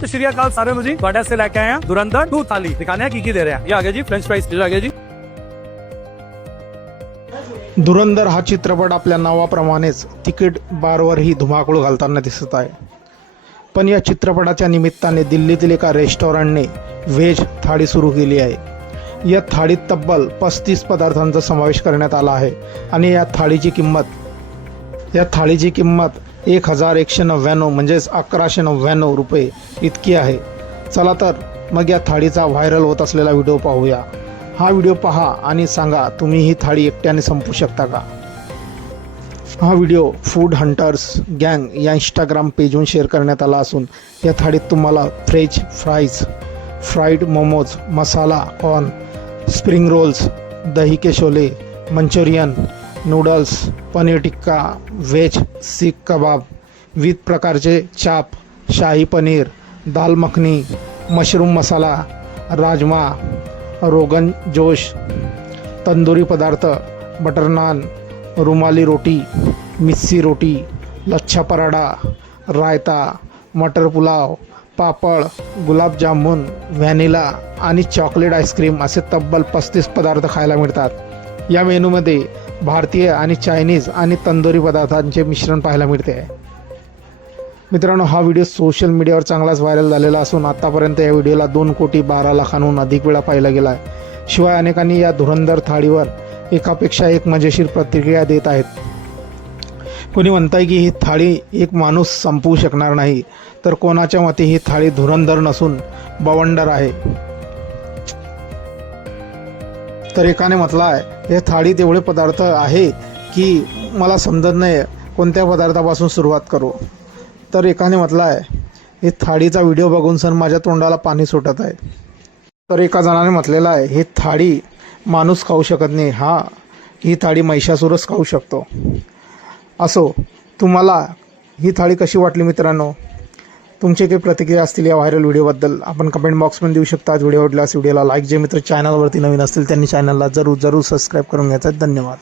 सत श्री अकाल सारे जी, ਤੁਹਾਡੇ से लेके आए हैं धुरंधर 2 थाली। दिखाने हैं की दे रहे हैं। ये आ गया जी फ्रेंच फ्राइज, ये आ गया जी। धुरंधर हा चित्रपट आपल्या नावाप्रमाणेच तिकीट बारवरही धुमाकूळ घालताना दिसत आहे। पण या चित्रपटाच्या निमित्ताने दिल्लीतील एका रेस्टॉरंटने व्हेज थाळी सुरू केली आहे। या थाळीत तब्बल 35 पदार्थांचा समावेश करण्यात आला आहे आणि या थाळीची किंमत 1199 म्हणजेच 1199 रुपये इतकी आहे। चला तर मग या थाळीचा व्हायरल होत असलेला व्हिडिओ पाहूया। हा व्हिडिओ पहा आणि सांगा तुम्ही ही थाळी एकट्याने संपवू शकता का। हा व्हिडिओ फूड हंटर्स गँग या इंस्टाग्राम पेजवरून शेअर करण्यात आला असून या थाळीत तुम्हाला फ्रेंच फ्राईज, फ्राईड मोमोज, मसाला कॉर्न, स्प्रिंग रोल्स, दही के Sholay, Manchurian, noodles, paneer tikka, veg सीख कबाब, विविध प्रकारचे चाप, शाही पनीर, दाल मखनी, मशरूम मसाला, राजमा, रोगन जोश, तंदुरी पदार्थ, बटर नान, रुमाली रोटी, मिस्सी रोटी, लच्छा पराठा, रायता, मटर पुलाव, पापड, गुलाबजामुन, व्हॅनिला आणि चॉकलेट आईस्क्रीम असे तब्बल 35 पदार्थ खायला मिळतात। या मेनूमध्ये भारतीय आणि चायनीज आणि तंदुरी पदार्थांचे मिश्रण पाहायला मिळते आहे। मित्रांनो, हा व्हिडिओ सोशल मीडियावर चांगलाच व्हायरल झालेला असून आतापर्यंत या व्हिडिओला 2,12,00,000हून अधिक वेळा पाहिला गेला आहे। शिवाय अनेकांनी या धुरंधर थाळीवर एकापेक्षा एक मजेशीर प्रतिक्रिया देत आहेत। कोणी म्हणताय की ही थाळी एक माणूस संपवू शकणार नाही, तर कोणाच्या मते ही थाळी धुरंधर नसून बवंडर आहे। तर एकाने म्हटलं आहे हे थाळीत एवढे पदार्थ आहे की मला समजत नाही कोणत्या पदार्थापासून सुरुवात करू। तर एकाने म्हटलं आहे हे थाळीचा व्हिडिओ बघून सर माझ्या तोंडाला पाणी सुटत आहे। तर एका जणाने म्हटलेलं आहे ही थाळी माणूस खाऊ शकत नाही, ही थाळी महिषासुरच खाऊ शकतो। असो, तुम्हाला ही थाळी कशी वाटली मित्रांनो? तुमचे काही प्रतिक्रिया असतील या व्हायरल व्हिडिओबद्दल आपण कमेंट बॉक्समध्ये देऊ शकता। व्हिडिओ आवडल्यास व्हिडिओला लाईक, जे मित्र चॅनलवरती नवीन असतील त्यांनी चॅनलला जरूर सबस्क्राईब करून घ्यायचं। धन्यवाद।